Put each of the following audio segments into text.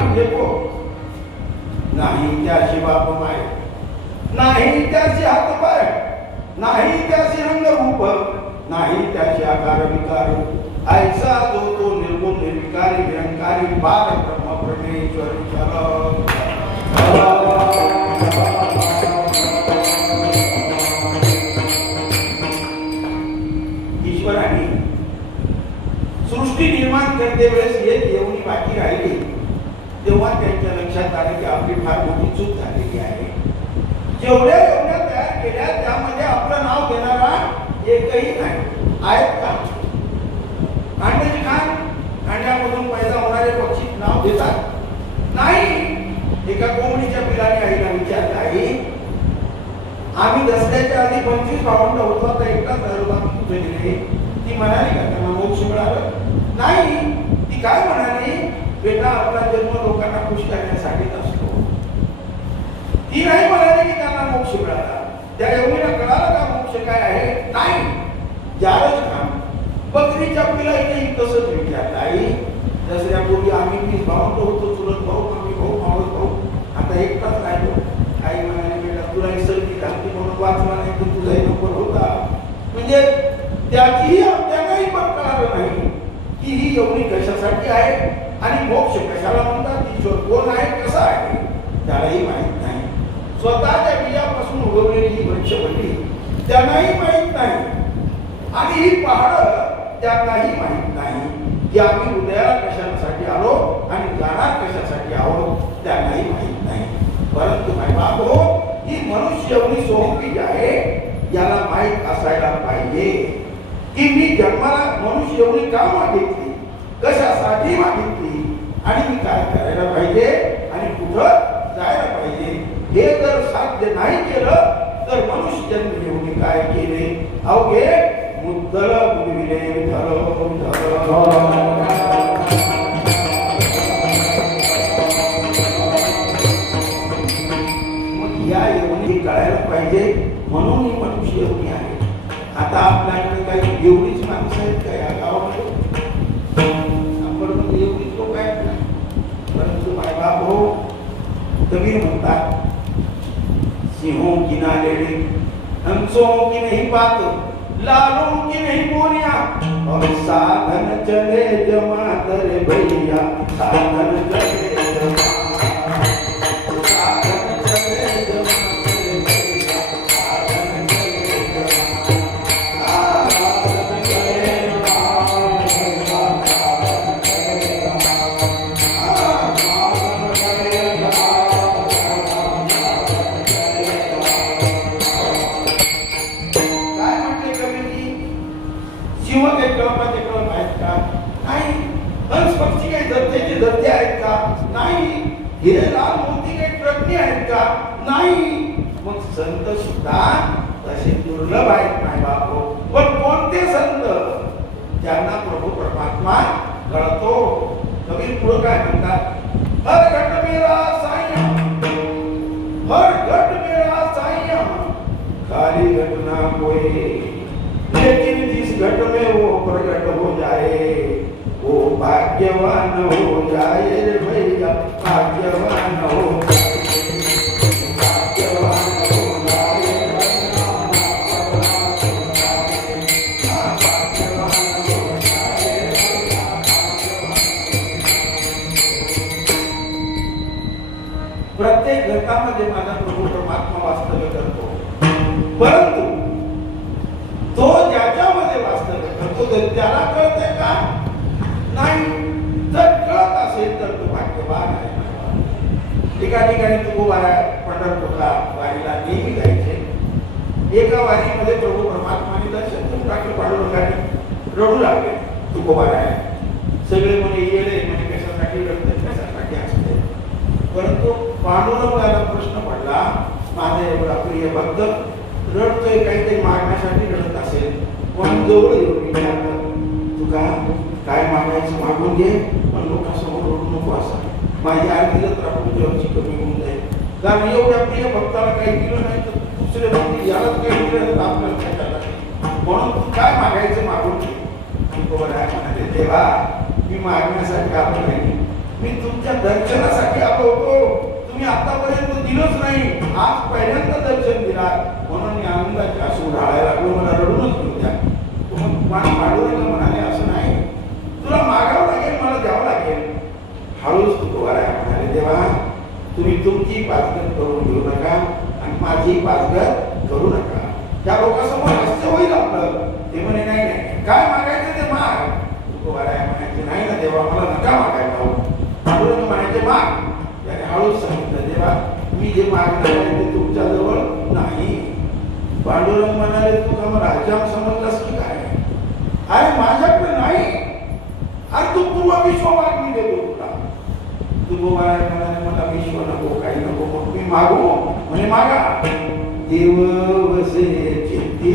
म्हणजे कोण? नाही त्याशी बाप माय, नाही त्याशी हातपाय, नाही त्याशी रंगरूप, नाही त्याशी आकार विकार, ऐसा जो तो निर्गुण निर्विकारी निरंकारी पार ब्रह्म परमेश्वर ईश्वराने सृष्टी निर्माण करते वेळेस एक येवणी बाकी राहिली, तेव्हा त्यांच्या लक्षात आले की आपली फार मोठी चूक झालेली आहे. जेवढ्या एवढ्या तयार केल्या त्यामध्ये आपलं नाव घेणारा एकही नाही. आहेत का? अंड्याची खाण, अंड्यामधून पैदा होणारे पक्षी नाव घेतात? नाही. एका कोंबडीच्या पिलाने आईला विचारलं, आई आम्ही दसऱ्याच्या आधी 25 भावंड होतो, आता एकटाच झालो, कुठे गेले? ती म्हणाली का त्यांना मोक्ष मिळालं? नाही. ती काय म्हणाली? बेटा आपला जन्म लोकांना खुश करण्यासाठीच असतो. ती नाही म्हणाली की त्यांना मोक्ष मिळाला. त्या एवढीला कळालं का मोक्ष काय आहे? नाही. ज्यावेळेस काम बकरीच्या पिलाईने तसंच विचारलं, आई दसऱ्यापूर्वी आम्ही 20 भावंड होतो, चुलत भाऊ, आम्ही भाऊ, मावस भाऊ, आता एकटाच राहिलो. आई म्हणाली बेटा तुला सर्दी घालती म्हणून वाचला नाही तर तुझाही नंबर होता. म्हणजे त्याचीही आपल्यालाही पण कळालं नाही की ही एवढी कशासाठी आहे आणि मोक्ष कशाला म्हणतात, ईश्वर कोण आहे, कसा आहे, त्यालाही माहित नाही. स्वतःच्या बीजापासून उगवलेली ही वृक्षवल्ली त्यांनाही माहित नाही आणि ही पहाड त्यांनाही माहित नाही की आम्ही उदयाला कशासाठी आलो आणि जाणार कशासाठी आहोत, त्यांनाही माहित नाही. परंतु माय बाप हो, ही मनुष्य एवढी सोहंगी आहे याला माहित असायला पाहिजे की मी जन्माला मनुष्य एवढी का मागितली, कशासाठी मागितली आणि मी काय करायला पाहिजे आणि कुठं जायला पाहिजे. हे जर साध्य नाही केलं तर मनुष्य जन्म घेऊन काय केले? अवघे मुद्दल बुडविले मग या एवढी कळायला पाहिजे. म्हणून ही मनुष्य एवढी आहे. आता आपल्याकडे काही एवढीच माणसं आहेत का या गावामध्ये? आपण म्हणजे एवढीच लोक आहेत ना. परंतु माय बाप हो, कबीर म्हणतात सिंहों की ना लेडी, हंसों की नहीं बात, लालों की नहीं बोलियां, और साधन चले जमात रे भैया, साधन चले जमात, साधन चले जमात रे भैया, साधन चले जमात, साधन चले जमात, साधन चले जमात, साधन चले जमात. शिव काही कळपाचे कळप आहेत का? नाही. हंस पक्षी काही धरतेचे धरते आहेत का? नाही. हिरे लाल मोती काही प्रज्ञे आहेत का? नाही. मग संत सुद्धा तसे दुर्लभ आहेत माय बापो. पण कोणते संत? ज्यांना प्रभू परमात्मा कळतो. कबीर पुढे काय म्हणतात? हर घट मेरा साईं, हर घट मेरा साईं, खाली घटना कोई, लेकिन जिस घट में वो प्रकट हो जाए वो भाग्यवान हो जाए रे भैया, भाग्यवान हो जाए, भाग्यवान हो जाए, भाग्यवान हो जाए. प्रत्येक घटामध्ये माझा प्रभू परमात्मा वास्तव्य करतो. परंतु तो ज्याच्यामध्ये वास्तव्य करतो त्याला कळते का? नाही. जर कळत असेल तर तो भाग्यवान आहे. एका ठिकाणी तुकोबारा पंढरपूरला वारीला नेहमी जायचे. एका वारीमध्ये प्रभू परमात्माने दर्शन देऊन टाकलं. पांडुरंगाने रडू लागले. तुकोबारा आहे सगळे म्हणे येले म्हणजे कशासाठी रडते, कशासाठी असते. परंतु पांडुरंगाला प्रश्न पडला, माझा एवढा प्रिय भक्त रडतोय, काहीतरी मागण्यासाठी रडत असेल. पण जवळ येऊन विचारलं, तुका काय मागायचं मागून घे, पण लोकांसमोर रडू नको. असं माझी आरतीला तर आपण जेवची कमी होऊन जाईल. कारण एवढ्या प्रिय भक्ताला काही दिलं नाही तर दुसरे भक्ती यालाच काही दिलं तर आपल्याला काय करायला. म्हणून तू काय मागायचं मागून घे. तुकोबारा म्हणाले, देवा मी मागण्यासाठी आलो नाही, मी तुमच्या दर्शनासाठी आलो होतो. तुम्ही आतापर्यंत दिलंच नाही, आज पहिल्यांदा दर्शन दिला म्हणून मी आनंदाचे अश्रू ढाळायला लागलो. मला रडूनच घेऊ द्या. पांडुरंग म्हणाले असं नाही, तुला मागावं लागेल, मला द्यावं लागेल. हळूच तुकोबाराय म्हणाले देवा तुम्ही तुमची पाचगत करून घेऊ नका आणि माझी पाचगत करू नका. त्या लोकांसमोर हास्य होईल आपलं. ते म्हणे नाही नाही काय मागायचं ते माग. तुकोबाराय म्हणायचे नाही ना देवा मला नका मागायला. पांडुरंग म्हणायचे माग. त्याने हळूच सांगितलं देवा मी जे मागणार आहे ते तुमच्या जवळ नाही. पांडुरंग म्हणाले तू का मग राजा समजलास की काय? अरे माझ्याकडे नाही. अरे तू पूर्व विश्व माग मी देतो तुला. तुकोबाराय म्हणाले मला विश्व नको काही नको मग मी मागू. म्हणे मागा. देव वसे चित्ती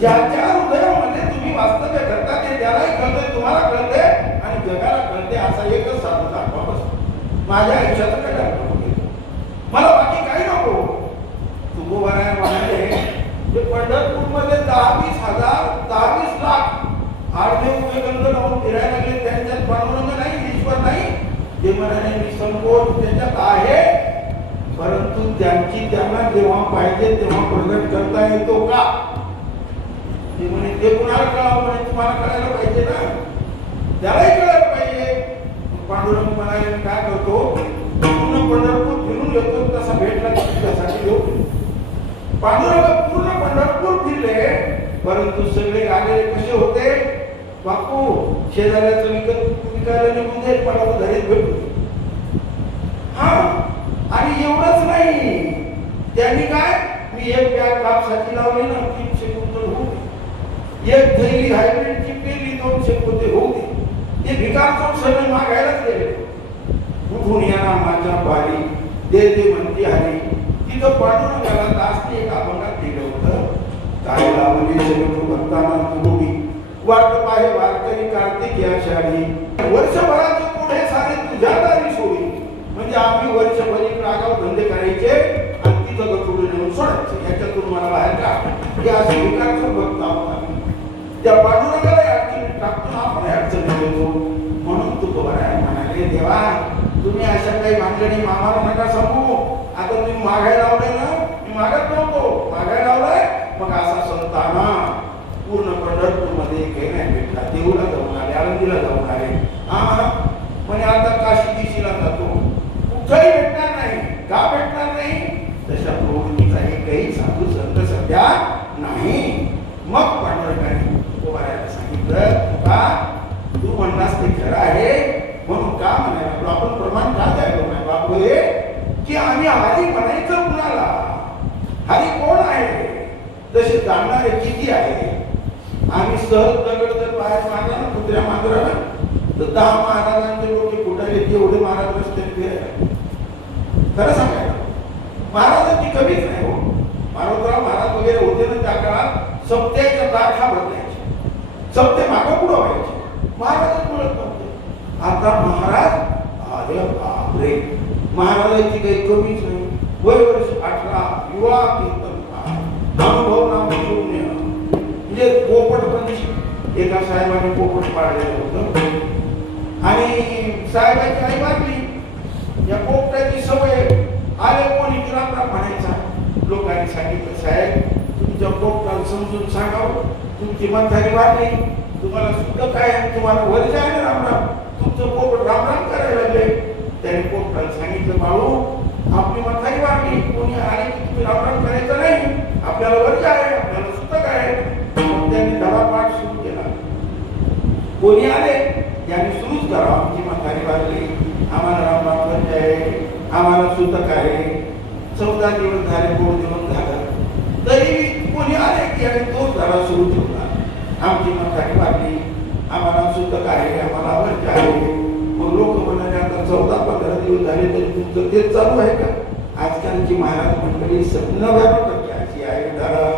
ज्याच्या हृदयामध्ये तुम्ही वास्तव्य करता ते त्यालाही कळते, तुम्हाला कळते आणि जगाला कळते. असा एकच साधू दाखवा बस. माझ्या आयुष्याचं काय दाखवा मला बाकी काही नको. तुकोबाराय म्हणाले ते पंढरपूरमध्ये 10-20 लाख आडवे उभे गंध लावून फिरायला लागले. त्यांच्यात पांडुरंग नाही, ईश्वर नाही. ते म्हणाले निसंकोच त्याच्यात आहे, परंतु त्यांची त्यांना जेव्हा पाहिजे तेव्हा प्रगट करता येतो का? ते म्हणे ते कुणाला कळावं म्हणे तुम्हाला कळायला पाहिजे ना, त्यालाही कळायला पाहिजे. पांडुरंग म्हणाले काय करतो पूर्ण पंढरपूर फिरून येतो तसा भेटला त्यासाठी घेऊ. पांडुरंग पूर्ण पंढरपूर फिरले, परंतु सगळे आलेले कसे होते? बापू शेजाऱ्याचं विकायला निघून जाईल मला घरीच भेटू. हा आणि एवढंच नाही, त्यांनी काय मी एक बॅग कापसाची लावली ना 300 क्विंटल होऊ दे. एक थैली हायब्रिडची पेरली 200 पोते होऊ दे. ते भिकार सगळे मागायलाच गेले. कुठून या नामाच्या बारी दे दे म्हणते हरी. तिथं पांडुरंगाला दासते एक अभंगात दिलं होतं. काय लावली शेवट भक्ताना तुडोडी वाट पाहे वारकरी कार्तिक या शाळी. वर्षभराचे पुढे सारे तुझ्या दारी सोडी. म्हणजे आम्ही वर्षभरी रागाव धंदे करायचे आणि तिथं गटोडे नेऊन सोडायचे. याच्यातून मला बाहेर का हे असे विकारचं भक्त आहोत आम्ही. त्या पांडुरंगाला अडचणी टाकून आपण अडचणी देतो. म्हणून तुकोबाराय म्हणाले देवा तुम्ही अशा काही भानगडी मामाला नका सांगू. आता तुम्ही मागायला लावले ना, मी मागत नव्हतो मागायला लावलाय. मग असा संताना पूर्ण पंढरपूरमध्ये काही नाही भेटला. देऊला जाऊन आले, आळंदीला जाऊन आले. हा म्हणजे आता काशी दिशीला जातो, कुठंही भेटणार नाही. का भेटणार नाही? तशा प्रवृत्तीचा एकही साधू संत सध्या नाही. मग पांडुरंगाने तुकोबारायला सांगितलं तुका तू म्हणलास ते खरं आहे म्हणून का म्हणायला आपण प्रमाण का द्यायला नाही बापू हे की आम्ही हरी म्हणायचं कुणाला? हरी कोण आहे? तसे जाणणारे किती आहे? आम्ही सहज दगड जर बाहेर मारला ना कुत्र्या मांजराला तर 10 महाराजांचे लोक कुठाले एवढे महाराज रस्त्याने फिरायला. खरं सांगायला महाराजांची कमीच नाही हो. मारोतराव महाराज वगैरे होते ना त्या काळात सप्त्याच्या तारखा बदलायचे, सप्ते मागं पुढं व्हायचे. महाराजच मिळत नव्हते. आता महाराज अरे बापरे महाराजांची काही कमीच नाही. वय वर्ष 18 युवा कीर्तन अनुभव नाम शून्य. म्हणजे पोपट पंछी एका साहेबाने पोपट पाळलेलं होतं आणि साहेबाची आई वाटली. या पोपटाची सवय आले कोणी राम राम म्हणायचा. लोकांनी सांगितलं साहेब तुमच्या पोपटाला समजून सांगावं तुमची म्हातारी वाढली, तुम्हाला सुद्धा काय तुम्हाला वर जायला राम राम, तुमचं पोपट राम राम करायला लागले. त्याने पोपटाला सांगितलं बाळू आपली म्हातारी वाढली, कोणी आले की तुम्ही राम राम करायचं नाही, आपल्याला वर जाय आपल्याला सुद्धा काय. त्यांनी धडापाठ सुरू केला. कोणी आले यांनी सुरूच करा आमची म्हातारी वाढली, आम्हाला राम राम वर जाय, आम्हाला सुद्धा काय. 14 दिवस झाले, 2 दिवस झालं तरी कोणी आले की आणि तोच धडा सुरू ठेवला. आमची म्हातारी वाढली, आम्हाला सुद्धा काय, आम्हाला वर जाय. मग लोक म्हणाले आता 14-15 दिवस झाले तरी तुमचं तेच चालू आहे का? आजकालची महाराज मंडळी 99% अशी आहे. धरा